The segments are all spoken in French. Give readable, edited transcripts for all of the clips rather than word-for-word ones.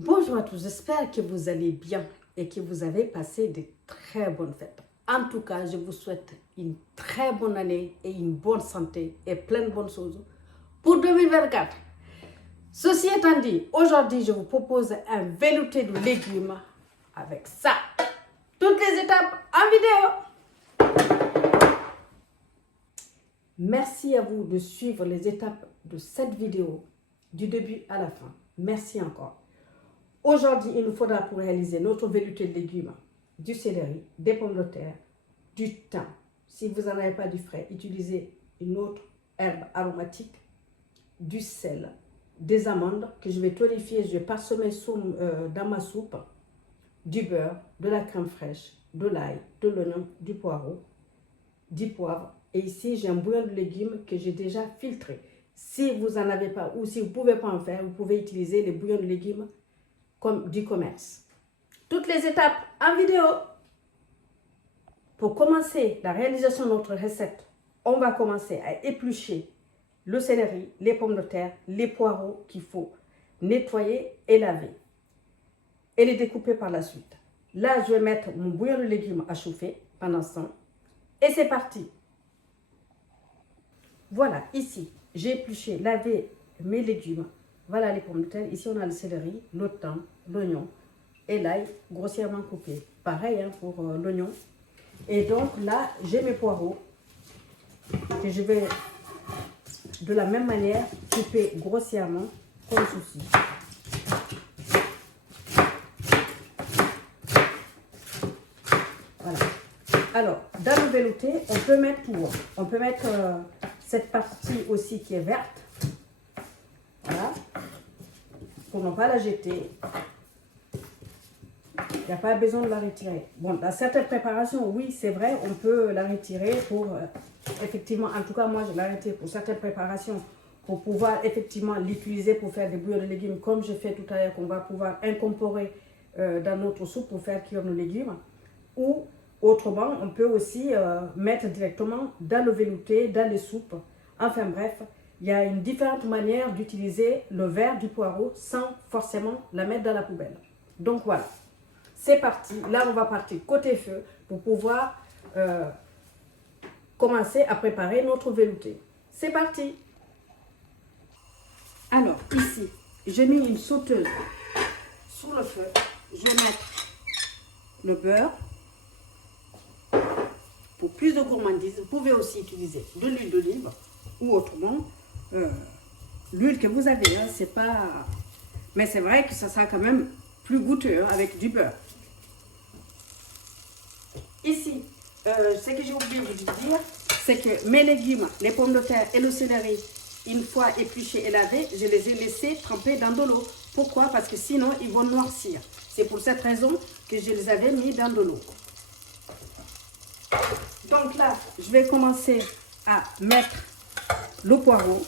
Bonjour à tous, j'espère que vous allez bien et que vous avez passé de très bonnes fêtes. En tout cas, je vous souhaite une très bonne année et une bonne santé et plein de bonnes choses pour 2024. Ceci étant dit, aujourd'hui, je vous propose un velouté de légumes avec ça. Toutes les étapes en vidéo. Merci à vous de suivre les étapes de cette vidéo du début à la fin. Merci encore. Aujourd'hui, il nous faudra pour réaliser notre velouté de légumes, du céleri, des pommes de terre, du thym. Si vous n'en avez pas du frais, utilisez une autre herbe aromatique, du sel, des amandes que je vais torréfier, je vais parsemer dans ma soupe, du beurre, de la crème fraîche, de l'ail, de l'oignon, du poireau, du poivre. Et ici, j'ai un bouillon de légumes que j'ai déjà filtré. Si vous n'en avez pas ou si vous ne pouvez pas en faire, vous pouvez utiliser les bouillons de légumes comme du commerce. Toutes les étapes en vidéo. Pour commencer la réalisation de notre recette, on va commencer à éplucher le céleri, les pommes de terre, les poireaux qu'il faut nettoyer et laver et les découper par la suite. Là, je vais mettre mon bouillon de légumes à chauffer pendant ce temps et c'est parti. Voilà, ici, j'ai épluché, lavé mes légumes. Voilà les pommes de terre. Ici, on a le céleri, le thym, l'oignon et l'ail grossièrement coupé. Pareil pour l'oignon. Et donc là, j'ai mes poireaux que je vais de la même manière couper grossièrement comme ceci. Voilà. Alors, dans le velouté, on peut mettre tout. On peut mettre cette partie aussi qui est verte. Voilà. Pour ne pas la jeter. Il n'y a pas besoin de la retirer. Bon, dans certaines préparations, oui, c'est vrai, on peut la retirer pour, effectivement, en tout cas, moi, je la retire pour certaines préparations, pour pouvoir, effectivement, l'utiliser pour faire des bouillons de légumes, comme je fais tout à l'heure, qu'on va pouvoir incorporer dans notre soupe pour faire cuire nos légumes. Ou, autrement, on peut aussi mettre directement dans le velouté, dans les soupes. Enfin, bref, il y a une différente manière d'utiliser le verre du poireau sans forcément la mettre dans la poubelle. Donc, voilà. C'est parti. Là, on va partir côté feu pour pouvoir commencer à préparer notre velouté. C'est parti. Alors, ici, j'ai mis une sauteuse sur le feu. Je vais mettre le beurre. Pour plus de gourmandise, vous pouvez aussi utiliser de l'huile d'olive ou autrement l'huile que vous avez. C'est pas... Mais c'est vrai que ça sera quand même plus goûteux avec du beurre. Ici, ce que j'ai oublié de vous dire, c'est que mes légumes, les pommes de terre et le céleri, une fois épluchés et lavés, je les ai laissés tremper dans de l'eau. Pourquoi? Parce que sinon, ils vont noircir. C'est pour cette raison que je les avais mis dans de l'eau. Donc là, je vais commencer à mettre le poireau.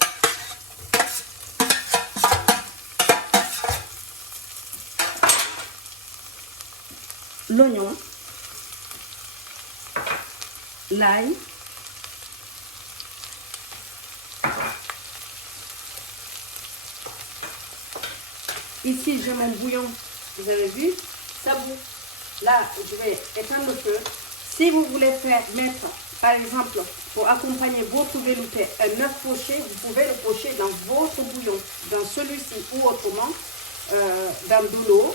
L'oignon, l'ail, ici j'ai mon bouillon, vous avez vu, ça bout. Là, je vais éteindre le feu. Si vous voulez mettre, par exemple, pour accompagner votre velouté, un œuf poché, vous pouvez le pocher dans votre bouillon, dans celui-ci ou autrement, dans de l'eau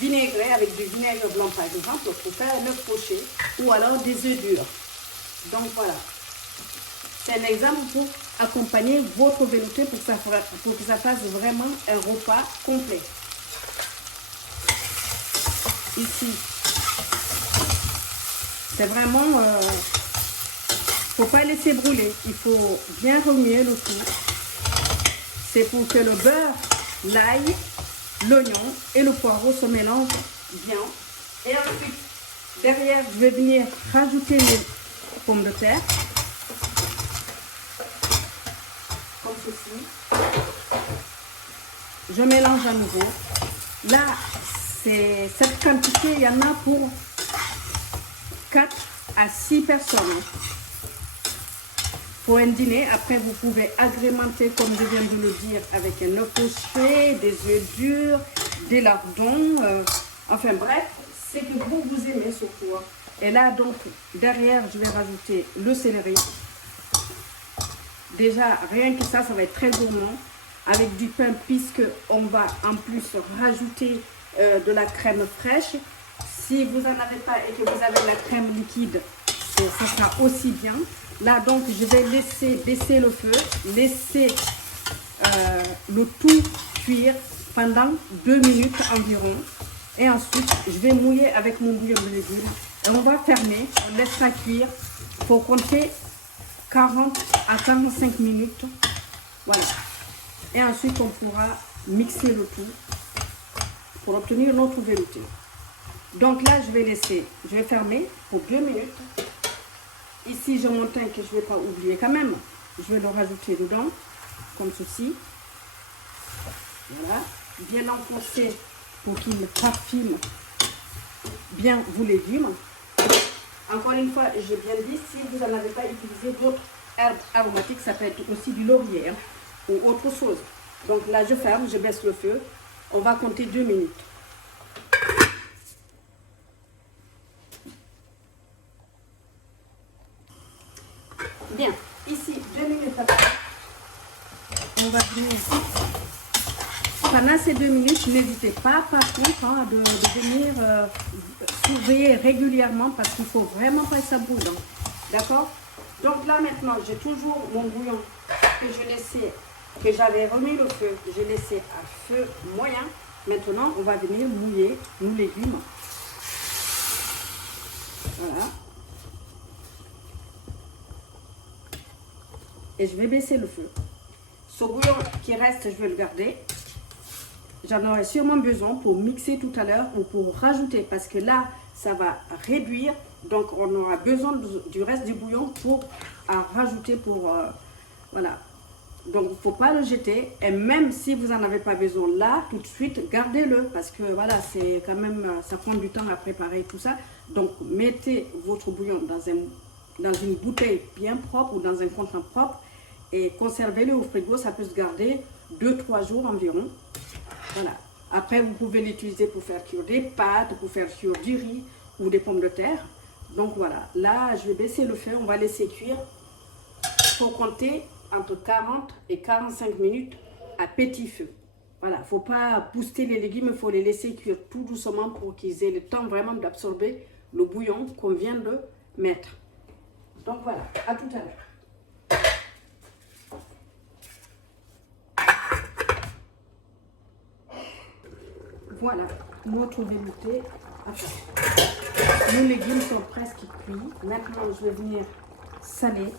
vinaigrée avec du vinaigre blanc par exemple, pour faire un œuf poché ou alors des œufs durs. Donc voilà, c'est un exemple pour accompagner votre velouté pour que ça fasse vraiment un repas complet. Ici, c'est vraiment, faut pas laisser brûler, il faut bien remuer le tout. C'est pour que le beurre, l'ail, l'oignon et le poireau se mélangent bien. Et ensuite, derrière, je vais venir rajouter les pommes de terre. Comme ceci. Je mélange à nouveau. Là, c'est cette quantité, il y en a pour 4 à 6 personnes. Pour un dîner, après vous pouvez agrémenter, comme je viens de le dire, avec un œuf poché, des œufs durs, des lardons, enfin bref, c'est que vous aimez surtout. Et là, donc, derrière, je vais rajouter le céleri. Déjà, rien que ça va être très gourmand. Avec du pain, puisque on va en plus rajouter de la crème fraîche. Si vous n'en avez pas et que vous avez la crème liquide, ça sera aussi bien. Là, donc, je vais laisser baisser le feu, laisser le tout cuire pendant 2 minutes environ. Et ensuite, je vais mouiller avec mon bouillon de légumes. Et on va fermer, on laissera cuire. Il faut compter 40 à 45 minutes. Voilà. Et ensuite, on pourra mixer le tout pour obtenir notre velouté. Donc là, je vais fermer pour 2 minutes. Ici, j'ai mon thym que je ne vais pas oublier quand même. Je vais le rajouter dedans, comme ceci. Voilà. Bien l'enfoncer pour qu'il parfume bien vos légumes. Encore une fois, j'ai bien dit, si vous n'en avez pas utilisé d'autres herbes aromatiques, ça peut être aussi du laurier ou autre chose. Donc là, je ferme, je baisse le feu. On va compter 2 minutes. Bien, ici, 2 minutes après, on va venir ici. Pendant ces 2 minutes, n'hésitez pas par contre de venir surveiller régulièrement parce qu'il ne faut vraiment pas que ça brûle. D'accord? Donc là maintenant, j'ai toujours mon bouillon que j'avais remis le feu, j'ai laissé à feu moyen. Maintenant, on va venir mouiller nos légumes. Voilà. Et je vais baisser le feu. Ce bouillon qui reste, je vais le garder. J'en aurai sûrement besoin pour mixer tout à l'heure ou pour rajouter parce que là, ça va réduire. Donc, on aura besoin du reste du bouillon pour rajouter voilà. Donc, il ne faut pas le jeter. Et même si vous n'en avez pas besoin là, tout de suite, gardez-le. Parce que voilà, c'est quand même, ça prend du temps à préparer tout ça. Donc, mettez votre bouillon dans une bouteille bien propre ou dans un contenant propre. Et conservez-le au frigo. Ça peut se garder 2-3 jours environ. Voilà. Après, vous pouvez l'utiliser pour faire cuire des pâtes, pour faire cuire du riz ou des pommes de terre. Donc voilà, là, je vais baisser le feu, on va laisser cuire. Il faut compter entre 40 et 45 minutes à petit feu. Voilà, il ne faut pas booster les légumes, il faut les laisser cuire tout doucement pour qu'ils aient le temps vraiment d'absorber le bouillon qu'on vient de mettre. Donc voilà, à tout à l'heure. Voilà, notre velouté. Nos légumes sont presque cuits. Maintenant, je vais venir saler.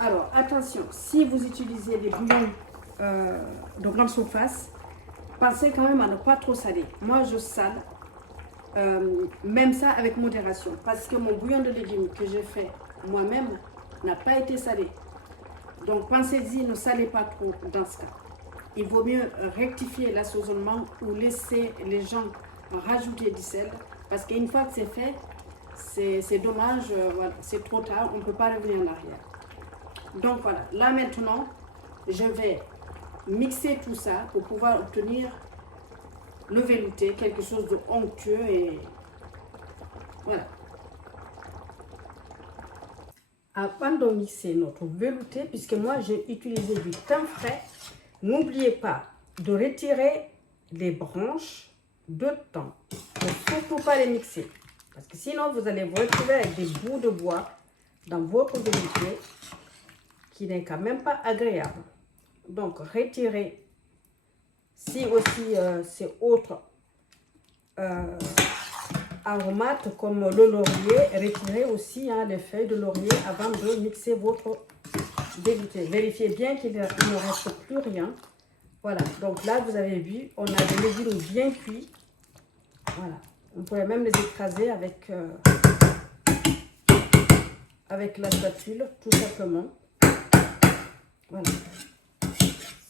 Alors, attention, si vous utilisez des bouillons de grande surface, pensez quand même à ne pas trop saler. Moi, je sale, même ça avec modération, parce que mon bouillon de légumes que j'ai fait moi-même n'a pas été salé. Donc, pensez-y, ne salez pas trop dans ce cas. Il vaut mieux rectifier l'assaisonnement ou laisser les gens rajouter du sel. Parce qu'une fois que c'est fait, c'est dommage, voilà, c'est trop tard, on ne peut pas revenir en arrière. Donc voilà, là maintenant, je vais mixer tout ça pour pouvoir obtenir le velouté, quelque chose de onctueux et voilà. Avant de mixer notre velouté, puisque moi j'ai utilisé du thym frais, n'oubliez pas de retirer les branches de thym. Ne surtout pas les mixer. Parce que sinon, vous allez vous retrouver avec des bouts de bois dans votre velouté qui n'est quand même pas agréable. Donc, retirez. Si aussi c'est autre aromates comme le laurier, retirez aussi les feuilles de laurier avant de mixer votre velouté. Vérifiez bien qu'il ne reste plus rien. Voilà, donc là vous avez vu, on a des légumes bien cuits. Voilà, on pourrait même les écraser avec la spatule, tout simplement. Voilà,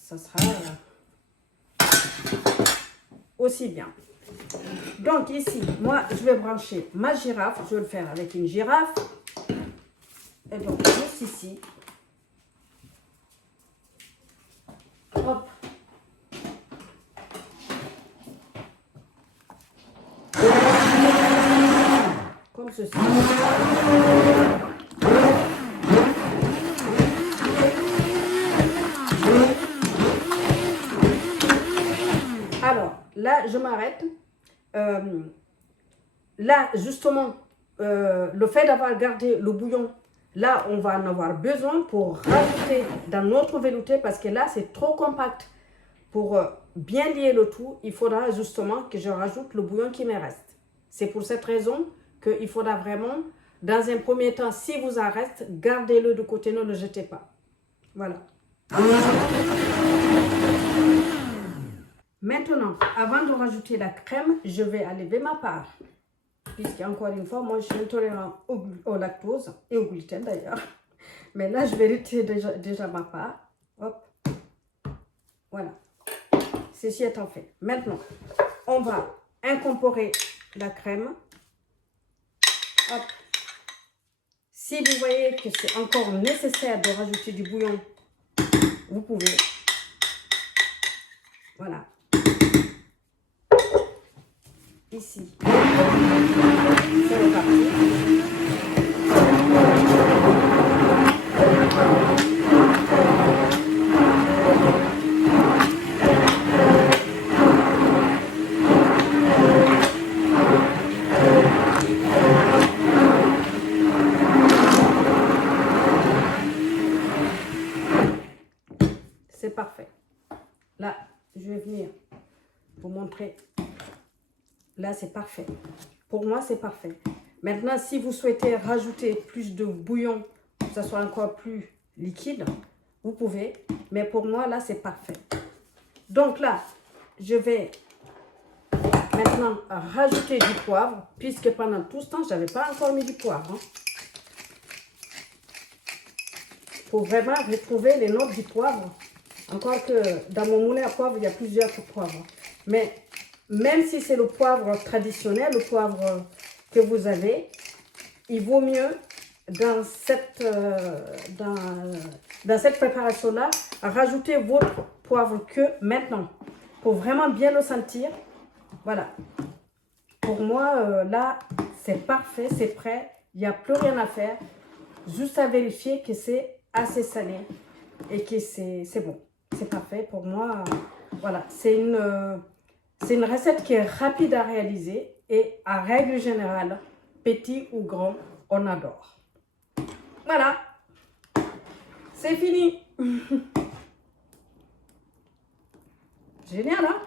ça sera aussi bien. Donc ici, moi je vais brancher ma girafe, je vais le faire avec une girafe. Et donc juste ici, hop. comme ceci. Alors, là, je m'arrête. Là, justement, le fait d'avoir gardé le bouillon, là, on va en avoir besoin pour rajouter dans notre velouté parce que là, c'est trop compact. Pour bien lier le tout, il faudra justement que je rajoute le bouillon qui me reste. C'est pour cette raison qu'il faudra vraiment, dans un premier temps, si vous en reste, gardez-le de côté, ne le jetez pas. Voilà. Maintenant, avant de rajouter la crème, je vais enlever ma part. Puisqu'encore une fois, moi je suis intolérant au lactose et au gluten d'ailleurs. Mais là, je vais retirer déjà ma part. Hop. Voilà. Ceci étant fait. Maintenant, on va incorporer la crème. Hop. Si vous voyez que c'est encore nécessaire de rajouter du bouillon, vous pouvez. Voilà. Ici. C'est reparti. C'est parfait. Là, je vais venir vous montrer. Là, c'est parfait. Pour moi, c'est parfait. Maintenant, si vous souhaitez rajouter plus de bouillon, que ça soit encore plus liquide, vous pouvez. Mais pour moi, là, c'est parfait. Donc là, je vais maintenant rajouter du poivre, puisque pendant tout ce temps, je n'avais pas encore mis du poivre. Hein. Pour vraiment retrouver les notes du poivre. Encore que dans mon moulin à poivre, il y a plusieurs poivres. Mais même si c'est le poivre traditionnel, le poivre que vous avez, il vaut mieux dans cette préparation-là, rajouter votre poivre que maintenant. Pour vraiment bien le sentir. Voilà. Pour moi, là, c'est parfait, c'est prêt. Il n'y a plus rien à faire. Juste à vérifier que c'est assez salé et que c'est bon. C'est parfait pour moi. Voilà, c'est une recette qui est rapide à réaliser et à règle générale, petit ou grand, on adore. Voilà, c'est fini. Génial, hein?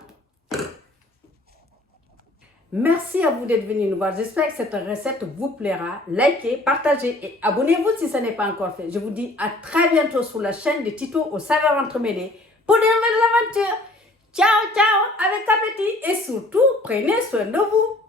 Merci à vous d'être venu nous voir. J'espère que cette recette vous plaira. Likez, partagez et abonnez-vous si ce n'est pas encore fait. Je vous dis à très bientôt sur la chaîne de Tito aux saveurs entremêlées pour de nouvelles aventures. Ciao, ciao, avec appétit et surtout, prenez soin de vous.